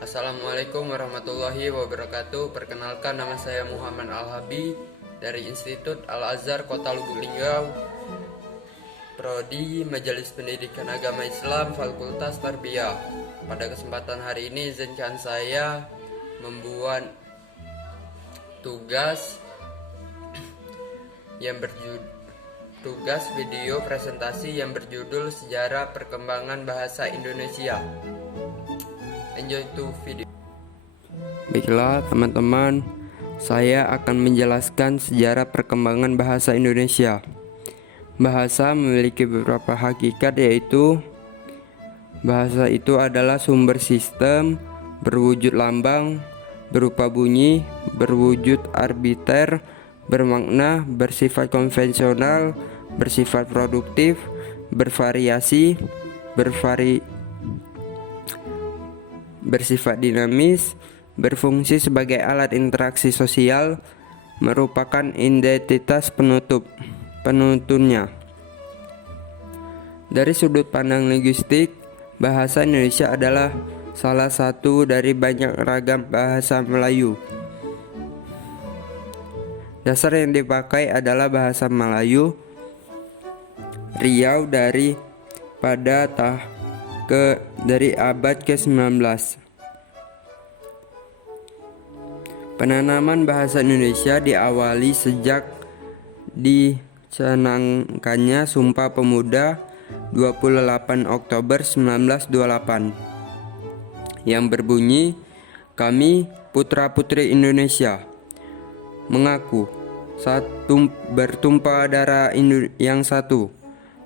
Assalamualaikum warahmatullahi wabarakatuh. Perkenalkan, nama saya Muhammad Al-Habi dari Institut Al-Azhar Kota Lubuk Linggau, Prodi Majelis Pendidikan Agama Islam, Fakultas Tarbiyah. Pada kesempatan hari ini izinkan saya membuat tugas video presentasi yang berjudul Sejarah Perkembangan Bahasa Indonesia. Enjoy to video. Baiklah teman-teman, saya akan menjelaskan sejarah perkembangan bahasa Indonesia. Bahasa memiliki beberapa hakikat, yaitu bahasa itu adalah sumber sistem, berwujud lambang, berupa bunyi, berwujud arbiter, bermakna, bersifat konvensional, bersifat produktif, bervariasi, bersifat dinamis, berfungsi sebagai alat interaksi sosial, merupakan identitas penuntunnya. Dari sudut pandang linguistik, bahasa Indonesia adalah salah satu dari banyak ragam bahasa Melayu. Dasar yang dipakai adalah bahasa Melayu Riau dari abad ke-19. Penanaman bahasa Indonesia diawali sejak dicanangkannya Sumpah Pemuda 28 Oktober 1928 yang berbunyi, "Kami putra-putri Indonesia mengaku bertumpah darah yang satu,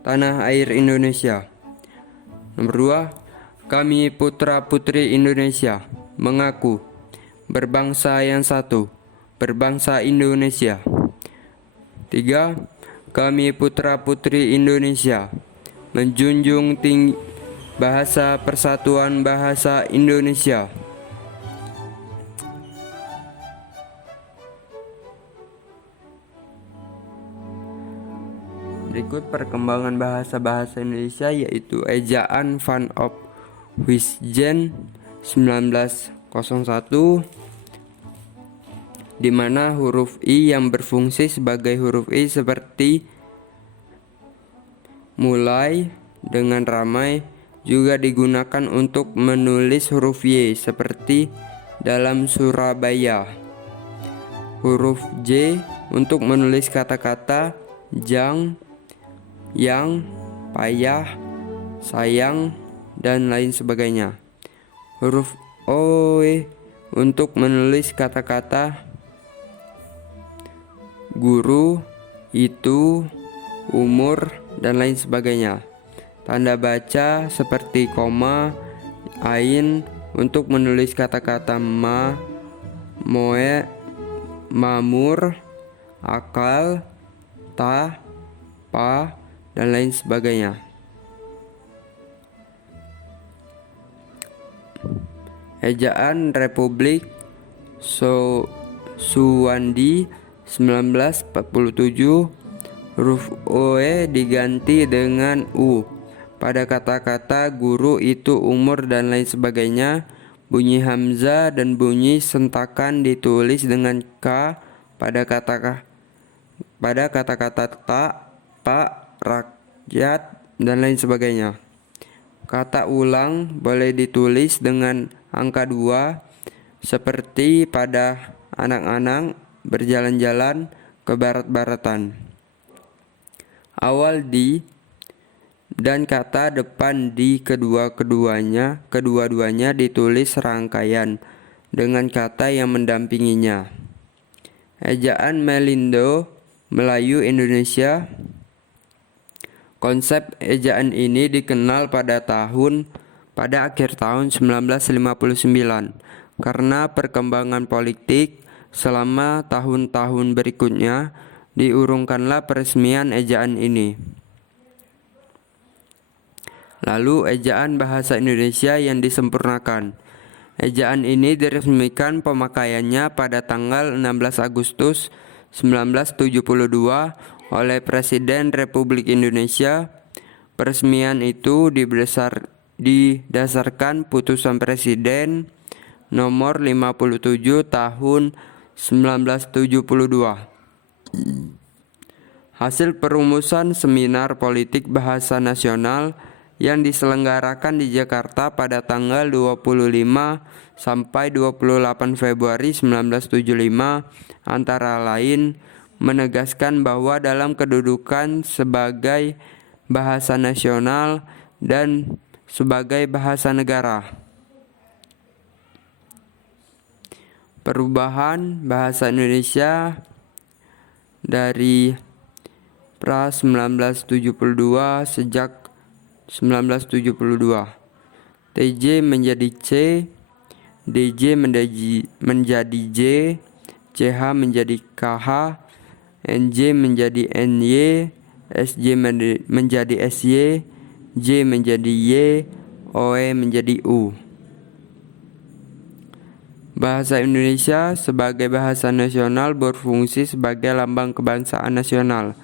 tanah air Indonesia." Nomor 2, kami putra-putri Indonesia mengaku berbangsa yang satu, berbangsa Indonesia. 3, kami putra-putri Indonesia menjunjung tinggi bahasa persatuan bahasa Indonesia. Berikut perkembangan bahasa-bahasa Indonesia, yaitu ejaan Van op Wisjen 1901, di mana huruf I yang berfungsi sebagai huruf I seperti mulai dengan ramai juga digunakan untuk menulis huruf Y seperti dalam Surabaya. Huruf J untuk menulis kata-kata jang, yang, payah, sayang, dan lain sebagainya. Huruf O untuk menulis kata-kata guru, itu, umur, dan lain sebagainya. Tanda baca seperti koma, ain untuk menulis kata-kata ma, moe, mamur, akal, ta, pa, dan lain sebagainya. Ejaan Republik Suwandi 1947, huruf OE diganti dengan U pada kata-kata guru, itu, umur, dan lain sebagainya. Bunyi hamzah dan bunyi sentakan ditulis dengan K pada kata-kata tak, pak, rakyat, dan lain sebagainya. Kata ulang boleh ditulis dengan angka 2 seperti pada anak-anak berjalan-jalan ke barat-baratan. Awal di dan kata depan di kedua-duanya ditulis serangkaian dengan kata yang mendampinginya. Ejaan Melindo Melayu Indonesia. Konsep ejaan ini dikenal pada akhir tahun 1959 karena perkembangan politik selama tahun-tahun berikutnya diurungkanlah peresmian ejaan ini. Lalu ejaan bahasa Indonesia yang disempurnakan. Ejaan ini diresmikan pemakaiannya pada tanggal 16 Agustus 1972 oleh Presiden Republik Indonesia. Peresmian itu didasarkan putusan Presiden nomor 57 tahun 1972. Hasil perumusan seminar politik bahasa nasional yang diselenggarakan di Jakarta pada tanggal 25 sampai 28 Februari 1975 antara lain menegaskan bahwa dalam kedudukan sebagai bahasa nasional dan sebagai bahasa negara, perubahan bahasa Indonesia dari pra 1972 sejak 1972. TJ menjadi C, DJ menjadi J, CH menjadi KH, NJ menjadi NY, SJ menjadi SY, J menjadi Y, OE menjadi U. Bahasa Indonesia sebagai bahasa nasional berfungsi sebagai lambang kebangsaan nasional,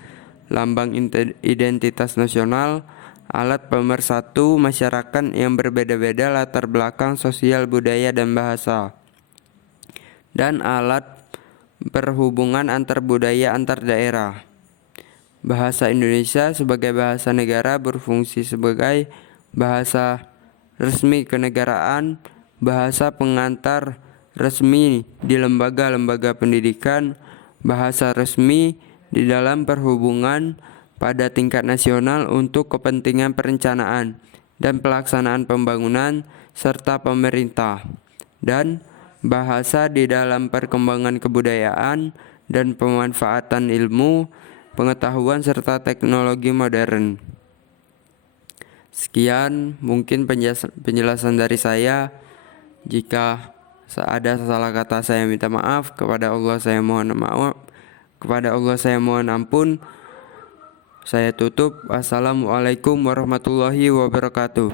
lambang identitas nasional, alat pemersatu masyarakat yang berbeda-beda latar belakang sosial, budaya, dan bahasa, dan alat perhubungan antar budaya antar daerah. Bahasa Indonesia sebagai bahasa negara berfungsi sebagai bahasa resmi kenegaraan, bahasa pengantar resmi di lembaga-lembaga pendidikan, bahasa resmi di dalam perhubungan pada tingkat nasional untuk kepentingan perencanaan dan pelaksanaan pembangunan serta pemerintah, dan bahasa di dalam perkembangan kebudayaan dan pemanfaatan ilmu, pengetahuan serta teknologi modern. Sekian mungkin penjelasan dari saya. Jika ada salah kata saya minta maaf, kepada Allah saya mohon maaf, kepada Allah saya mohon ampun. Saya tutup. Assalamualaikum warahmatullahi wabarakatuh.